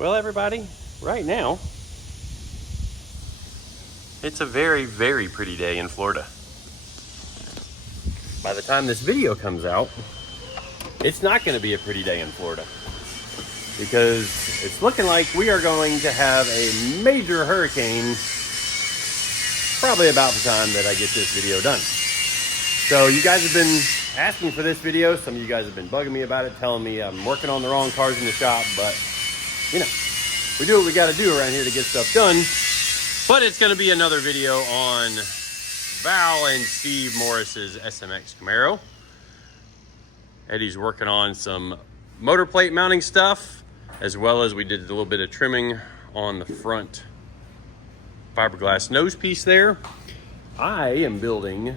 Well, everybody, right now, it's a very, very pretty day in Florida. By the time this video comes out, it's not going to be a pretty day in Florida because it's looking like we are going to have a major hurricane probably about the time that I get this video done. So you guys have been asking for this video. Some of you guys have been bugging me about it, telling me I'm working on the wrong cars in the shop, but you know, we do what we got to do around here to get stuff done. But it's going to be another video on Val and Steve Morris's SMX Camaro. Eddie's working on some motor plate mounting stuff, as well as we did a little bit of trimming on the front fiberglass nose piece there. I am building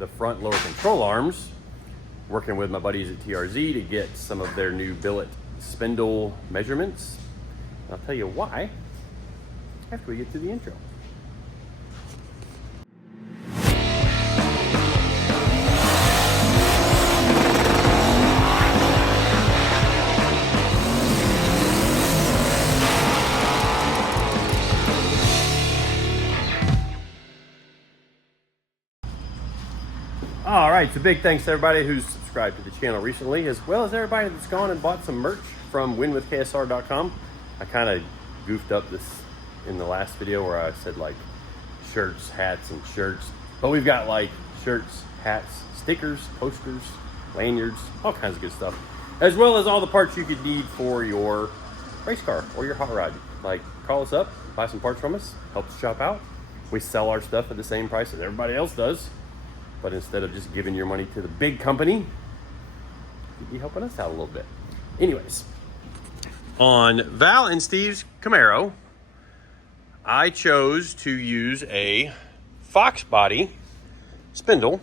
the front lower control arms, working with my buddies at TRZ to get some of their new billet spindle measurements. I'll tell you why after we get to the intro. All right, so big thanks to everybody who's subscribed to the channel recently, as well as everybody that's gone and bought some merch from winwithksr.com. I kind of goofed up this in the last video where I said like shirts, hats, and shirts. But we've got like shirts, hats, stickers, posters, lanyards, all kinds of good stuff. As well as all the parts you could need for your race car or your hot rod. Like, call us up, buy some parts from us, help us shop out. We sell our stuff at the same price as everybody else does. But instead of just giving your money to the big company, you'd be helping us out a little bit. Anyways, on Val and Steve's Camaro, I chose to use a Fox body spindle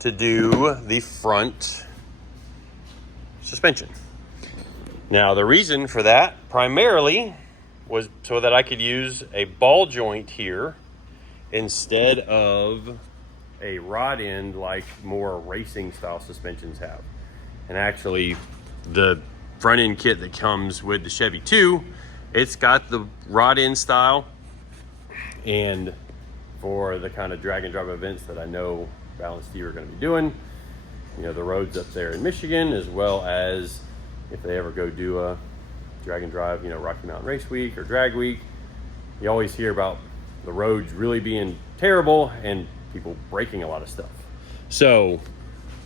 to do the front suspension. Now, the reason for that primarily was so that I could use a ball joint here instead of a rod end like more racing style suspensions have. And actually, the front end kit that comes with the Chevy 2, it's got the rod end style. And for the kind of drag and drop events that I know Val and Steve are going to be doing, you know, the roads up there in Michigan, as well as if they ever go do a drag and drive, you know, Rocky Mountain Race Week or Drag Week, you always hear about the roads really being terrible and people breaking a lot of stuff. So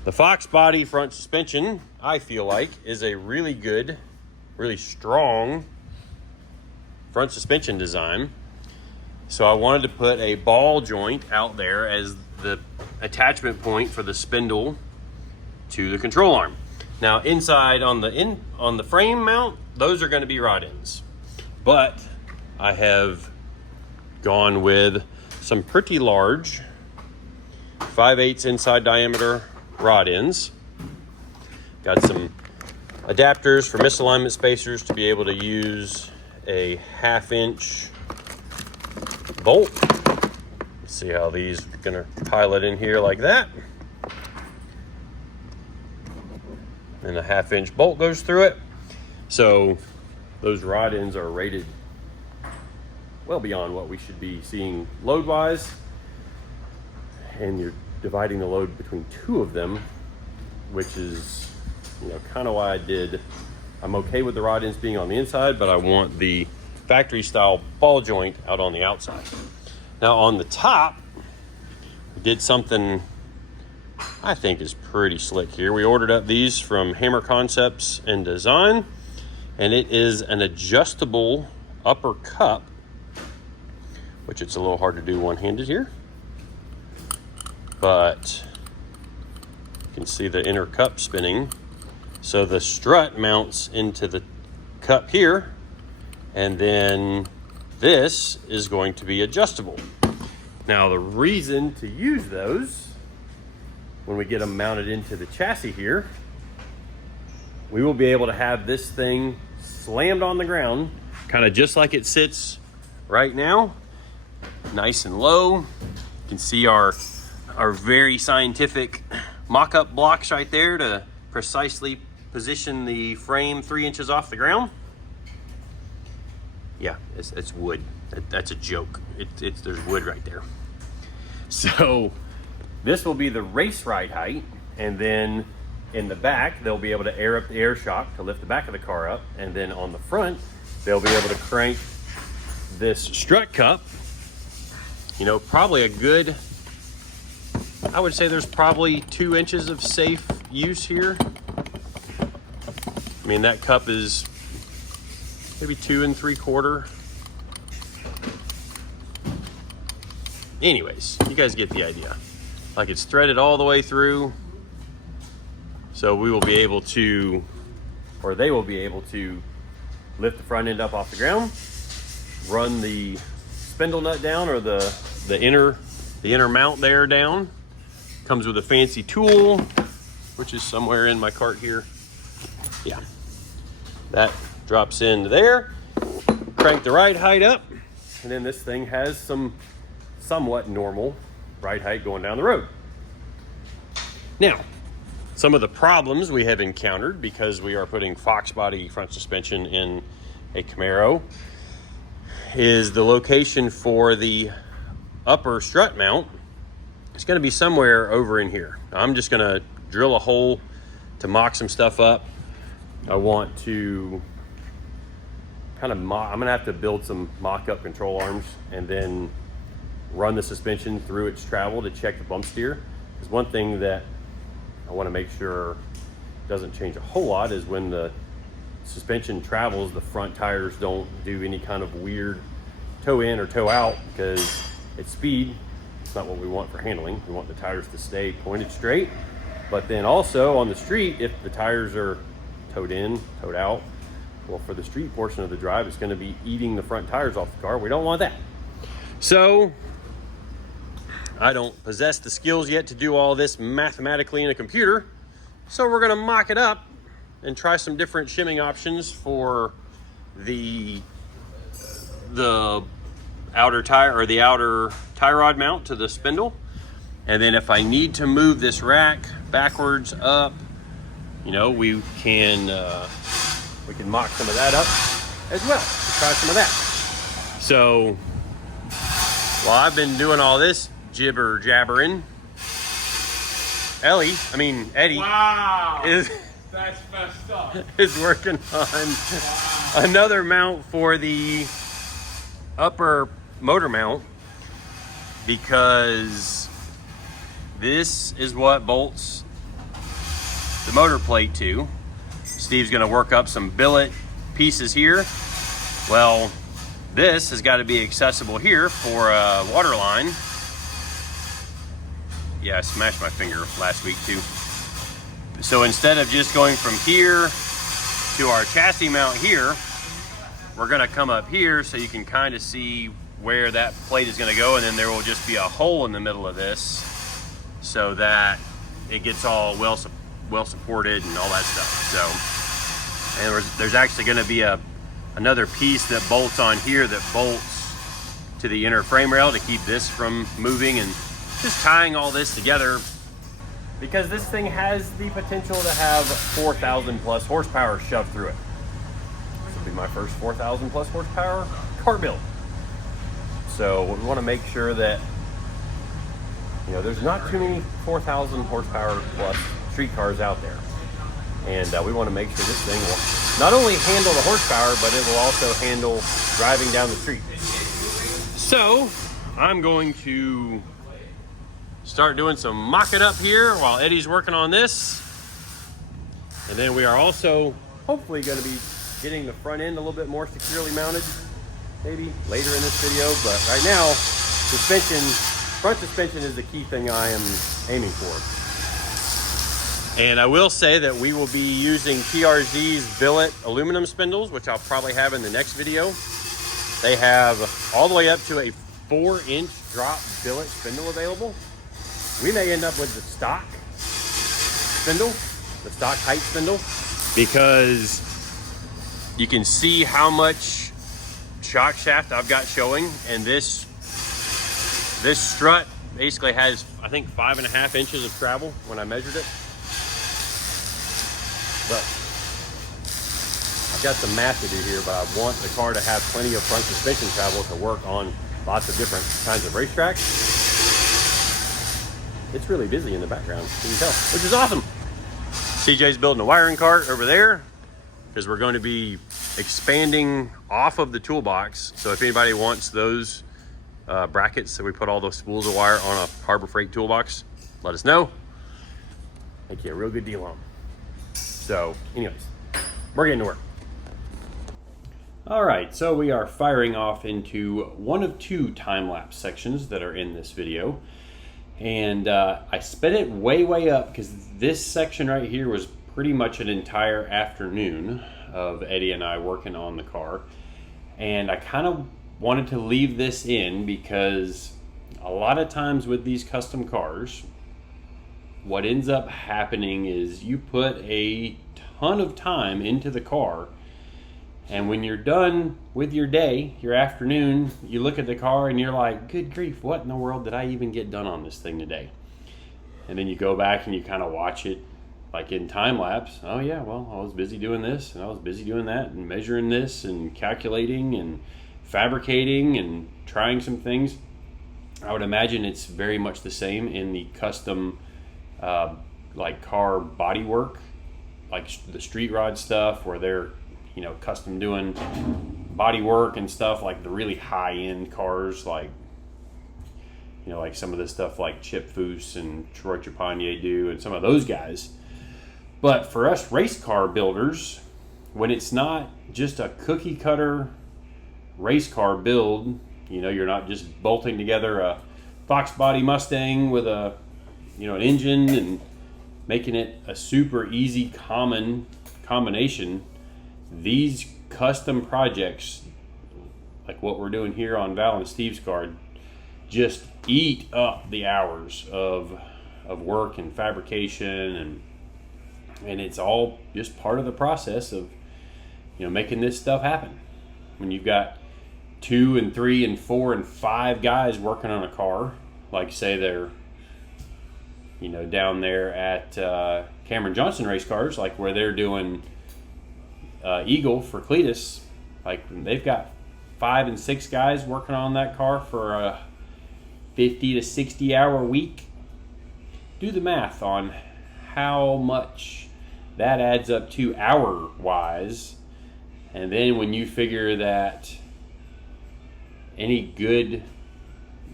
the Fox body front suspension, I feel like, is a really good, really strong front suspension design. So I wanted to put a ball joint out there as the attachment point for the spindle to the control arm. Now inside on the frame mount, those are going to be rod ends. But I have gone with some pretty large 5/8 inside diameter rod ends. Got some adapters for misalignment spacers to be able to use a 1/2 inch bolt. Let's see how these are gonna pilot in here like that. And a 1/2 inch bolt goes through it. So those rod ends are rated well beyond what we should be seeing load-wise. And you're dividing the load between two of them, which is, you know, kind of why I'm okay with the rod ends being on the inside, but I want the factory style ball joint out on the outside. Now on the top, we did something I think is pretty slick here. We ordered up these from Hammer Concepts and Design, and it is an adjustable upper cup, which it's a little hard to do one-handed here, but you can see the inner cup spinning. So the strut mounts into the cup here, and then this is going to be adjustable. Now the reason to use those, when we get them mounted into the chassis here, we will be able to have this thing slammed on the ground, kind of just like it sits right now, nice and low. You can see our very scientific mock-up blocks right there to precisely position the frame 3 inches off the ground. Yeah, it's wood. That's a joke. There's wood right there. So this will be the race ride height, and then in the back they'll be able to air up the air shock to lift the back of the car up, and then on the front they'll be able to crank this strut cup. You know, probably a good, I would say there's probably 2 inches of safe use here. I mean, that cup is maybe 2 3/4. Anyways, you guys get the idea. Like, it's threaded all the way through. So we will be able to, or they will be able to lift the front end up off the ground, run the spindle nut down, or the inner mount there down. Comes with a fancy tool, which is somewhere in my cart here. Yeah, that drops into there. Crank the ride height up, and then this thing has some somewhat normal ride height going down the road. Now, some of the problems we have encountered, because we are putting Fox body front suspension in a Camaro, is the location for the upper strut mount. It's going to be somewhere over in here. I'm just going to drill a hole to mock some stuff up. I want to kind of I'm going to have to build some mock-up control arms and then run the suspension through its travel to check the bump steer. Because one thing that I want to make sure doesn't change a whole lot is when the suspension travels, the front tires don't do any kind of weird toe in or toe out, because at speed, it's not what we want for handling. We want the tires to stay pointed straight. But then also on the street, if the tires are toed in, toed out, well, for the street portion of the drive, it's going to be eating the front tires off the car. We don't want that. So I don't possess the skills yet to do all this mathematically in a computer. So we're going to mock it up and try some different shimming options for the outer tire, or the outer tie rod mount to the spindle. And then if I need to move this rack backwards up, you know, we can mock some of that up as well to try some of that. So while I've been doing all this jibber jabbering, Eddie, wow, is that's messed up. Is working on another mount for the upper motor mount, because this is what bolts the motor plate to. Steve's going to work up some billet pieces here. Well, this has got to be accessible here for a water line. Yeah, I smashed my finger last week too. So instead of just going from here to our chassis mount here, we're going to come up here so you can kind of see where that plate is going to go, and then there will just be a hole in the middle of this so that it gets all well supported and all that stuff. So, and there's actually going to be another piece that bolts on here that bolts to the inner frame rail to keep this from moving, and just tying all this together, because this thing has the potential to have 4,000 plus horsepower shoved through it. This will be my first 4,000 plus horsepower car build. So we want to make sure that, you know, there's not too many 4,000 horsepower plus street cars out there. And we want to make sure this thing will not only handle the horsepower, but it will also handle driving down the street. So I'm going to start doing some mocking up here while Eddie's working on this. And then we are also hopefully going to be getting the front end a little bit more securely mounted, maybe later in this video. But right now, front suspension is the key thing I am aiming for. And I will say that we will be using TRZ's Billet aluminum spindles, which I'll probably have in the next video. They have all the way up to a 4-inch drop billet spindle available. We may end up with the stock spindle, the stock height spindle, because you can see how much shock shaft I've got showing, and this strut basically has, I think, 5.5 inches of travel when I measured it. But I've got some math to do here, but I want the car to have plenty of front suspension travel to work on lots of different kinds of racetracks. It's really busy in the background, you can tell, which is awesome. CJ's building a wiring cart over there because we're going to be expanding off of the toolbox. So if anybody wants those brackets that we put all those spools of wire on a Harbor Freight toolbox, let us know. Make you a real good deal on them. So anyways, we're getting to work. All right, so we are firing off into one of two time-lapse sections that are in this video. And I sped it way up because this section right here was pretty much an entire afternoon of Eddie and I working on the car. And I kind of wanted to leave this in because a lot of times with these custom cars, what ends up happening is you put a ton of time into the car, and when you're done with your day, your afternoon, you look at the car and you're like, good grief, what in the world did I even get done on this thing today? And then you go back and you kind of watch it like in time lapse. Oh yeah, well, I was busy doing this and I was busy doing that and measuring this and calculating and fabricating and trying some things. I would imagine it's very much the same in the custom like car body work, like the street rod stuff where they're, you know, custom doing body work and stuff, like the really high-end cars, like, you know, like some of the stuff like Chip Foose and Troy Trepanier do and some of those guys. But for us race car builders, when it's not just a cookie cutter race car build, you know, you're not just bolting together a Fox body Mustang with a, you know, an engine and making it a super easy common combination. These custom projects, like what we're doing here on Val and Steve's car, just eat up the hours of work and fabrication, and it's all just part of the process of, you know, making this stuff happen. When you've got 2 and 3 and 4 and 5 guys working on a car, like say they're, you know, down there at Cameron Johnson Race Cars, like where they're doing Eagle for Cletus, like they've got 5 and 6 guys working on that car for a 50 to 60 hour week. Do the math on how much that adds up to hour wise, and then when you figure that any good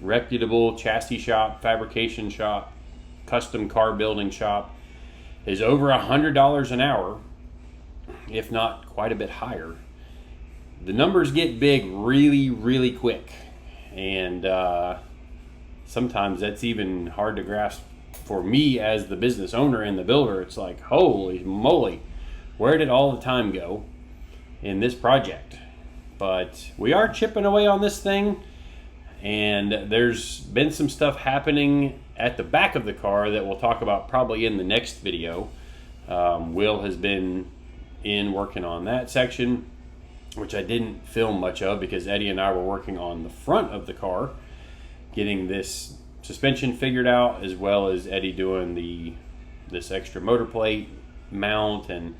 reputable chassis shop, fabrication shop, custom car building shop is over $100 an hour, if not quite a bit higher, the numbers get big really quick. And sometimes that's even hard to grasp for me as the business owner and the builder. It's like, holy moly, where did all the time go in this project? But we are chipping away on this thing, and there's been some stuff happening at the back of the car that we'll talk about probably in the next video. Will has been in working on that section, which I didn't film much of because Eddie and I were working on the front of the car, getting this suspension figured out, as well as Eddie doing this extra motor plate mount, and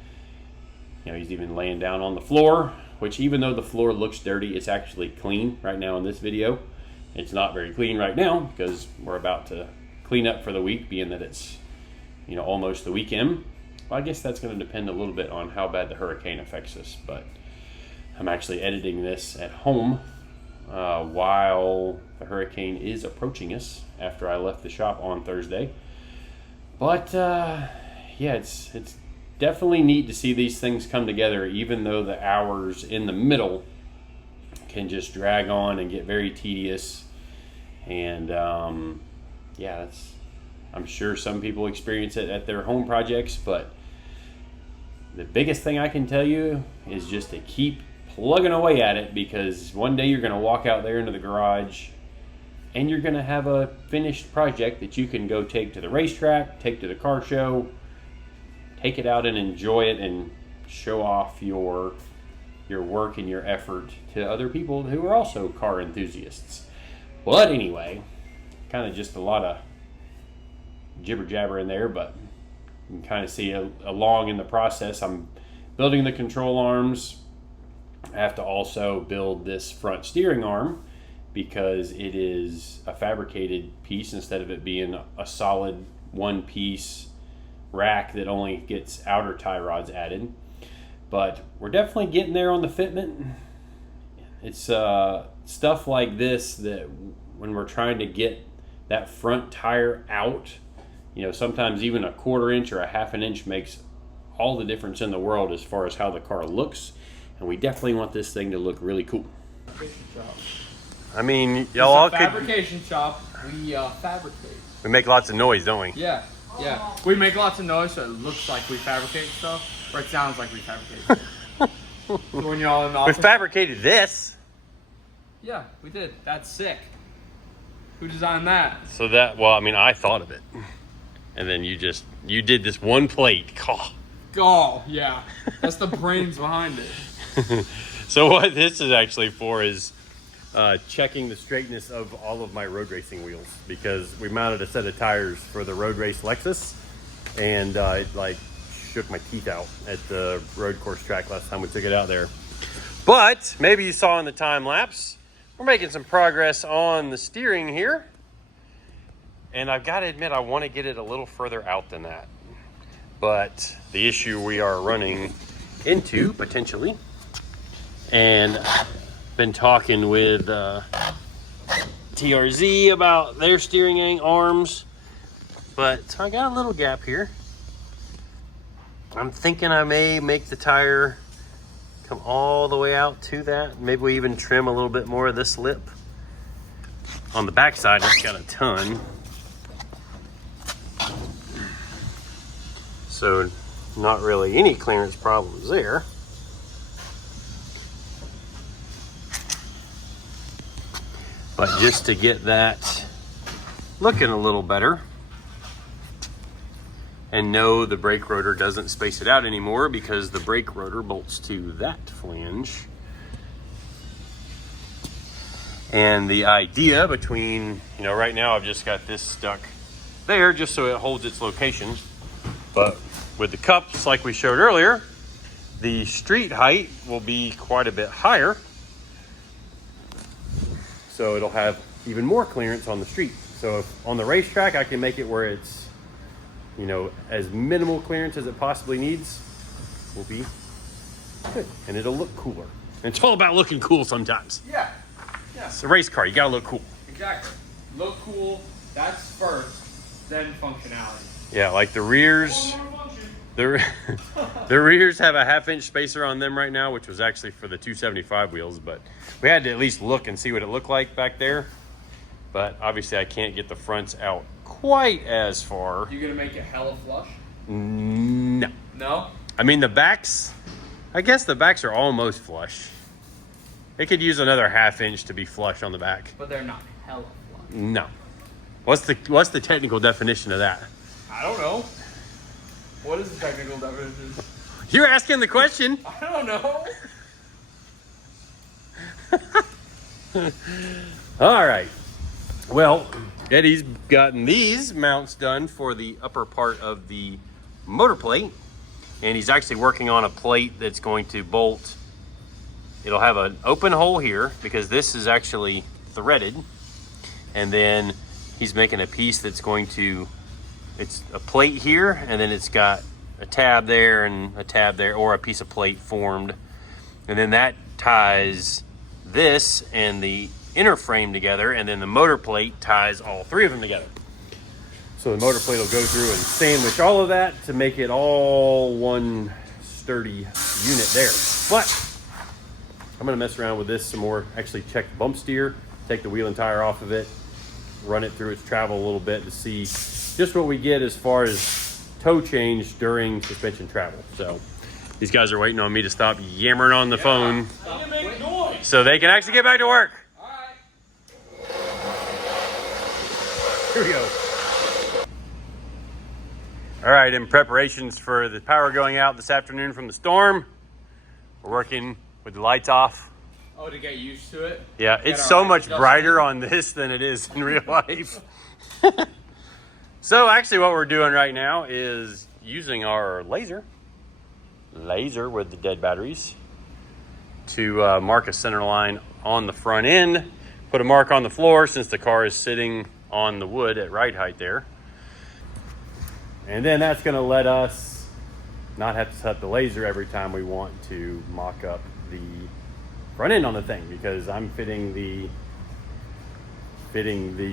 you know, he's even laying down on the floor, which even though the floor looks dirty, it's actually clean right now in this video. It's not very clean right now because we're about to clean up for the week, being that it's, you know, almost the weekend. Well, I guess that's going to depend a little bit on how bad the hurricane affects us, but I'm actually editing this at home while the hurricane is approaching us after I left the shop on Thursday. But yeah, it's definitely neat to see these things come together, even though the hours in the middle can just drag on and get very tedious. And yeah, I'm sure some people experience it at their home projects, but the biggest thing I can tell you is just to keep plugging away at it, because one day you're going to walk out there into the garage and you're going to have a finished project that you can go take to the racetrack, take to the car show, take it out and enjoy it, and show off your work and your effort to other people who are also car enthusiasts. But anyway, kind of just a lot of jibber jabber in there, but you can kind of see along in the process I'm building the control arms, I have to also build this front steering arm because it is a fabricated piece instead of it being a solid one-piece rack that only gets outer tie rods added. But we're definitely getting there on the fitment. It's stuff like this that when we're trying to get that front tire out, you know, sometimes even a 1/4 inch or a 1/2 inch makes all the difference in the world as far as how the car looks. And we definitely want this thing to look really cool. I mean, y'all all could... Fabrication shop. We fabricate. We make lots of noise, don't we? Yeah, yeah. We make lots of noise so it looks like we fabricate stuff, or it sounds like we fabricate stuff. So when you're all in the We office... fabricated this. Yeah, we did. That's sick. Who designed that? So that, well, I mean, I thought of it. And then you did this one plate. Oh, yeah. That's the brains behind it. So what this is actually for is checking the straightness of all of my road racing wheels, because we mounted a set of tires for the road race Lexus, and it like shook my teeth out at the road course track last time we took it out there. But maybe you saw in the time lapse, we're making some progress on the steering here. And I've got to admit, I want to get it a little further out than that. But the issue we are running into, potentially, and been talking with TRZ about their steering arms. But so I got a little gap here. I'm thinking I may make the tire come all the way out to that. Maybe we even trim a little bit more of this lip. On the back side, it's got a ton. So not really any clearance problems there. But just to get that looking a little better, and no, the brake rotor doesn't space it out anymore because the brake rotor bolts to that flange. And the idea between, you know, right now I've just got this stuck there just so it holds its location. But with the cups, like we showed earlier, the street height will be quite a bit higher. So it'll have even more clearance on the street. So if on the racetrack, I can make it where it's, you know, as minimal clearance as it possibly needs, will be good. And it'll look cooler. And it's all about looking cool sometimes. Yeah. Yeah. It's a race car, you gotta look cool. Exactly. Look cool, that's first, then functionality. Yeah, like the rears, the rears have a 1/2 inch spacer on them right now, which was actually for the 275 wheels, but we had to at least look and see what it looked like back there. But obviously I can't get the fronts out quite as far. You gonna make it hella flush? No. No? I mean, the backs, I guess the backs are almost flush. It could use another 1/2 inch to be flush on the back. But they're not hella flush. No. What's the technical definition of that? I don't know. What is the technical definition? You're asking the question. I don't know. All right. Well, Eddie's gotten these mounts done for the upper part of the motor plate, and he's actually working on a plate that's going to bolt. It'll have an open hole here because this is actually threaded, and then he's making a piece that's going to, it's a plate here, and then it's got a tab there and a tab there, or a piece of plate formed, and then that ties this and the inner frame together, and then the motor plate ties all three of them together. So the motor plate will go through and sandwich all of that to make it all one sturdy unit there. But I'm gonna mess around with this some more, actually check the bump steer, take the wheel and tire off of it, run it through its travel a little bit to see just what we get as far as toe change during suspension travel. So these guys are waiting on me to stop yammering on the phone so they can actually get back to work. Here we go. All right, in preparations for the power going out this afternoon from the storm, we're working with the lights off. Oh, to get used to it? Yeah, it's so much brighter on this than it is in real life. So actually what we're doing right now is using our laser laser with the dead batteries to mark a center line on the front end, put a mark on the floor since the car is sitting on the wood at ride height there. And then that's going to let us not have to set the laser every time we want to mock up the front end on the thing, because I'm fitting the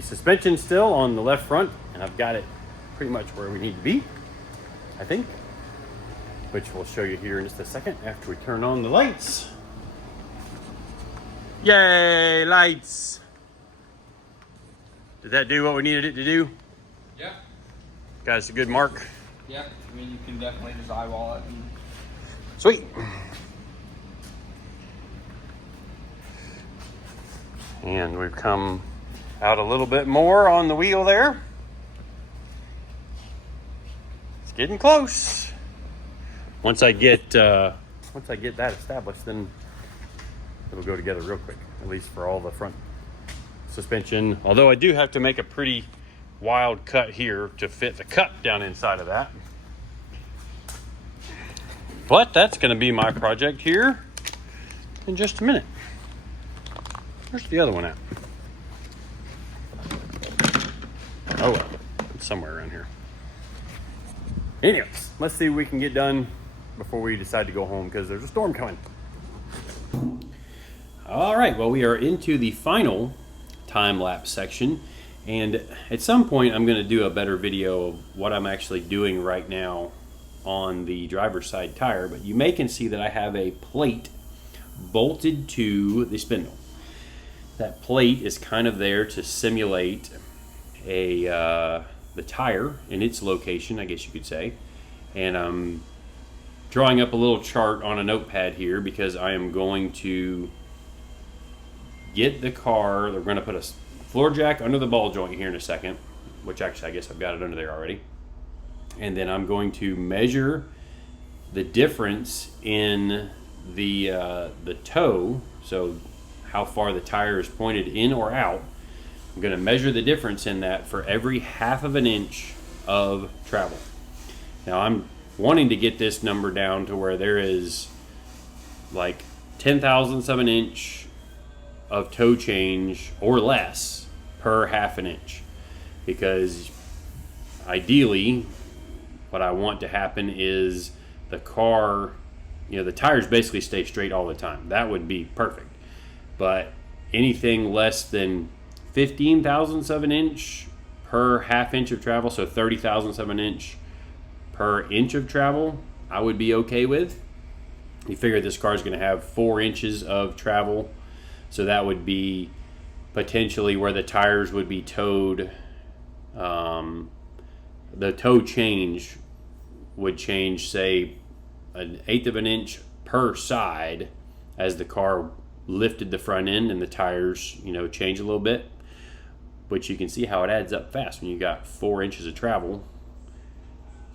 suspension still on the left front, and I've got it pretty much where we need to be, I think, which we'll show you here in just a second after we turn on the lights. Yay, lights! Did that do what we needed it to do? Yeah. Got us a good mark? Yeah, I mean, you can definitely just eyeball it. Sweet. And we've come out a little bit more on the wheel there. It's getting close. Once I get that established, then it'll go together real quick, at least for all the front suspension. Although I do have to make a pretty wild cut here to fit the cup down inside of that. But that's going to be my project here in just a minute. Where's the other one at? Oh well, it's somewhere around here. Anyways, let's see what we can get done before we decide to go home, because there's a storm coming. All right, well, we are into the final time-lapse section, and at some point I'm going to do a better video of what I'm actually doing right now on the driver's side tire, but you can see that I have a plate bolted to the spindle. That plate is kind of there to simulate the tire in its location, I guess you could say. And I'm drawing up a little chart on a notepad here because I am going to get the car. They're going to put a floor jack under the ball joint here in a second, which actually I guess I've got it under there already. And then I'm going to measure the difference in the toe, so how far the tire is pointed in or out. I'm going to measure the difference in that for every 1/2 of an inch of travel. Now I'm wanting to get this number down to where there is like 0.010 of an inch of toe change or less per 1/2 an inch, because ideally what I want to happen is the car, the tires basically stay straight all the time. That would be perfect. But anything less than 15 thousandths of an inch per 1/2 inch of travel, so 30 thousandths of an inch per inch of travel, I would be okay with. You figure this car is going to have 4 inches of travel, so that would be potentially where the tires would be towed. The toe change would change, say, 1/8 of an inch per side as the car lifted the front end and the tires, change a little bit. Which you can see how it adds up fast when you got 4 inches of travel,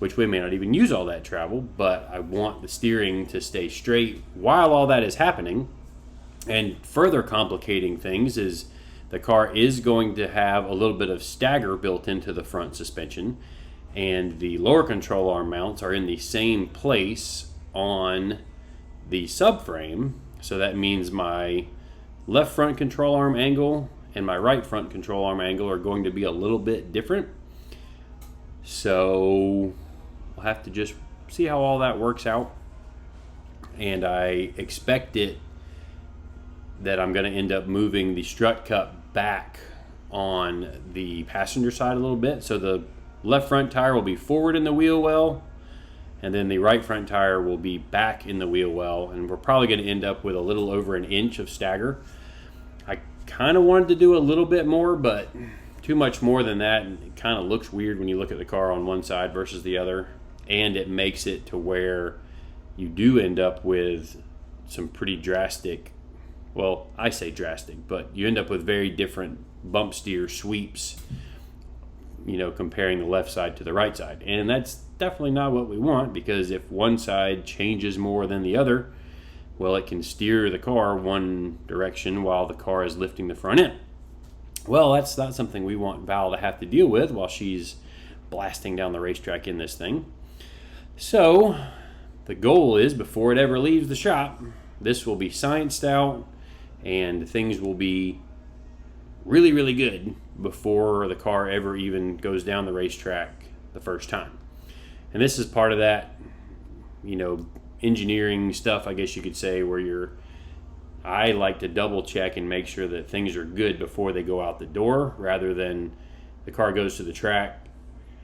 which we may not even use all that travel, but I want the steering to stay straight while all that is happening. And further complicating things is the car is going to have a little bit of stagger built into the front suspension, and the lower control arm mounts are in the same place on the subframe. So that means my left front control arm angle and my right front control arm angle are going to be a little bit different. So we'll have to just see how all that works out. And I expect that I'm going to end up moving the strut cup back on the passenger side a little bit. So the left front tire will be forward in the wheel well, and then the right front tire will be back in the wheel well, and we're probably going to end up with a little over an inch of stagger. I kind of wanted to do a little bit more, but too much more than that, and it kind of looks weird when you look at the car on one side versus the other, and it makes it to where you do end up with some pretty drastic, well, I say drastic, but you end up with very different bump steer sweeps, comparing the left side to the right side. And that's definitely not what we want, because if one side changes more than the other, well, it can steer the car one direction while the car is lifting the front end. Well, that's not something we want Val to have to deal with while she's blasting down the racetrack in this thing. So the goal is before it ever leaves the shop, this will be scienced out and things will be really, really good before the car ever even goes down the racetrack the first time. And this is part of that, you know, engineering stuff, I guess you could say, where I like to double check and make sure that things are good before they go out the door, rather than the car goes to the track,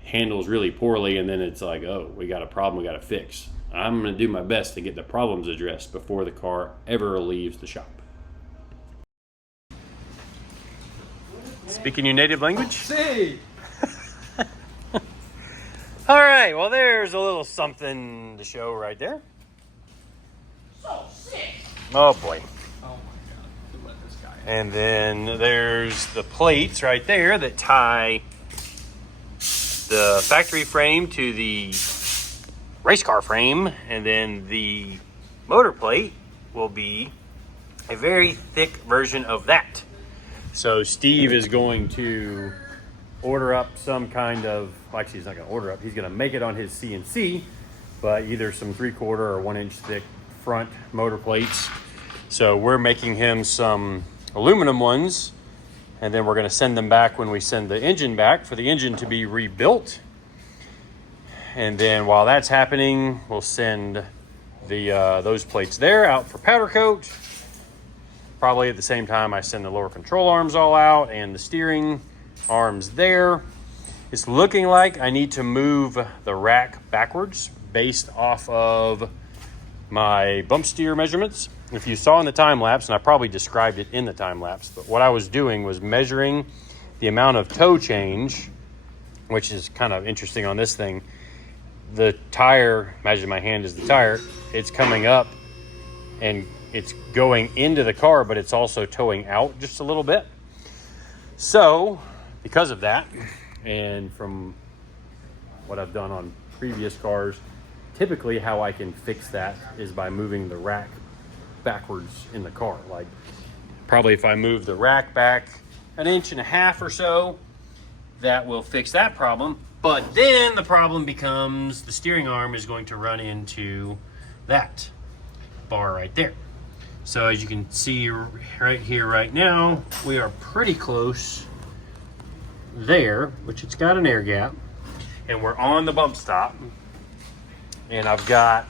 handles really poorly, and then it's like, oh, we got a problem we got to fix. I'm going to do my best to get the problems addressed before the car ever leaves the shop. Speaking your native language? See. All right, well, there's a little something to show right there. So sick. Oh, boy. Oh my God. Who let this guy? And then there's the plates right there that tie the factory frame to the race car frame. And then the motor plate will be a very thick version of that. So Steve is going to order up some kind of, well, actually he's not going to order up, he's going to make it on his CNC, but either some 3/4 or 1 inch thick front motor plates. So we're making him some aluminum ones, and then we're going to send them back when we send the engine back for the engine to be rebuilt. And then while that's happening, we'll send those plates there out for powder coat. Probably at the same time I send the lower control arms all out and the steering arms there. It's looking like I need to move the rack backwards based off of my bump steer measurements. If you saw in the time lapse, and I probably described it in the time lapse, but what I was doing was measuring the amount of toe change, which is kind of interesting on this thing. The tire, imagine my hand is the tire, it's coming up and it's going into the car, but it's also towing out just a little bit. So because of that, and from what I've done on previous cars, typically how I can fix that is by moving the rack backwards in the car. Like probably if I move the rack back 1.5 inches or so, that will fix that problem. But then the problem becomes the steering arm is going to run into that bar right there. So as you can see right here, right now, we are pretty close there, which it's got an air gap, and we're on the bump stop. And I've got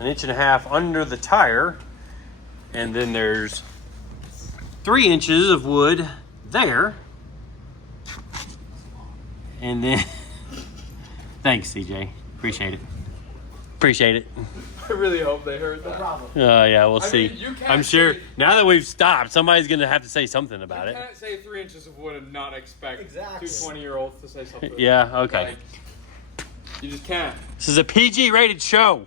1.5 inches under the tire, and then there's 3 inches of wood there. And then, thanks CJ, appreciate it. Appreciate it. I really hope they heard that. No problem. Yeah, we'll see. mean, you can't I'm sure say- now that we've stopped, somebody's gonna have to say something about You it. can't say 3 inches of wood and not expect Exactly. two 20-year-olds to say something. Yeah, okay. Like, you just can't. This is a PG rated show,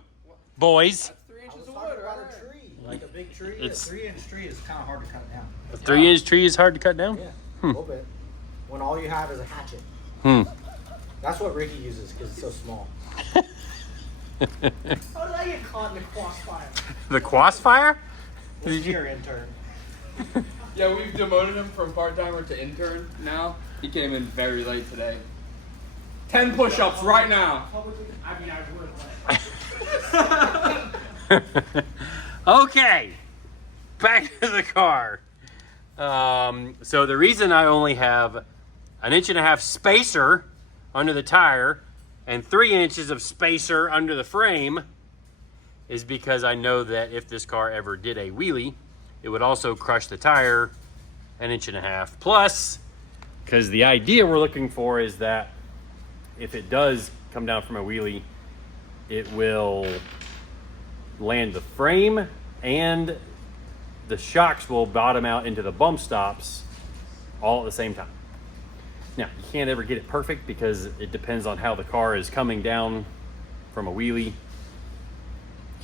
boys. That's 3 I inches was of talking wood, about right? a tree, like a big tree. It's- A 3-inch tree is kind of hard to cut down. A 3-inch tree is hard to cut down? Yeah, a little bit. When all you have is a hatchet. That's what Ricky uses because it's so small. How did I get caught in the crossfire? The crossfire? This is your intern. Yeah, we've demoted him from part-timer to intern now. He came in very late today. 10 push-ups right now. Publicly, I mean, I would, but... Okay, back to the car. So the reason I only have 1.5 inch spacer under the tire and 3 inches of spacer under the frame is because I know that if this car ever did a wheelie, it would also crush the tire 1.5 inches. Plus, because the idea we're looking for is that if it does come down from a wheelie, it will land the frame and the shocks will bottom out into the bump stops all at the same time. Now, you can't ever get it perfect because it depends on how the car is coming down from a wheelie. You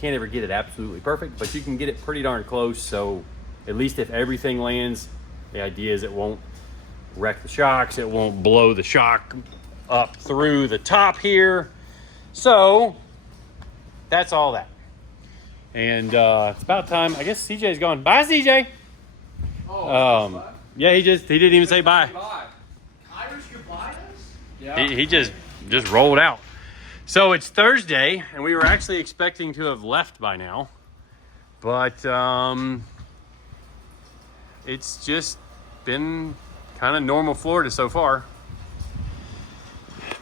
can't ever get it absolutely perfect, but you can get it pretty darn close. So at least if everything lands, the idea is it won't wreck the shocks. It won't blow the shock up through the top here. So that's all that. And it's about time. I guess CJ's gone. Bye, CJ. Oh, Yeah, he didn't even say bye. Bye. Irish goodbye us? Yeah. He just rolled out. So it's Thursday, and we were actually expecting to have left by now, but it's just been kind of normal Florida so far.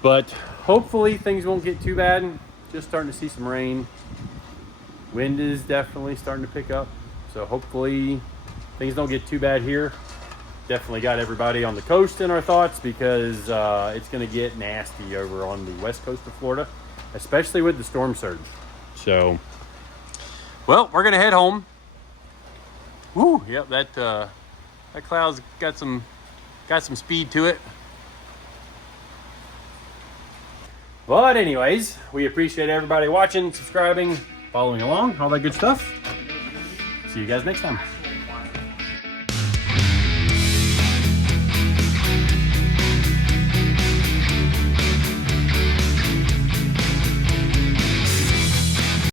But hopefully things won't get too bad. Just starting to see some rain. Wind is definitely starting to pick up, so hopefully things don't get too bad here. Definitely got everybody on the coast in our thoughts, because it's going to get nasty over on the west coast of Florida, especially with the storm surge. So, well, we're going to head home. Woo, yep, that cloud's got some speed to it. But anyways, we appreciate everybody watching, subscribing, following along, all that good stuff. See you guys next time.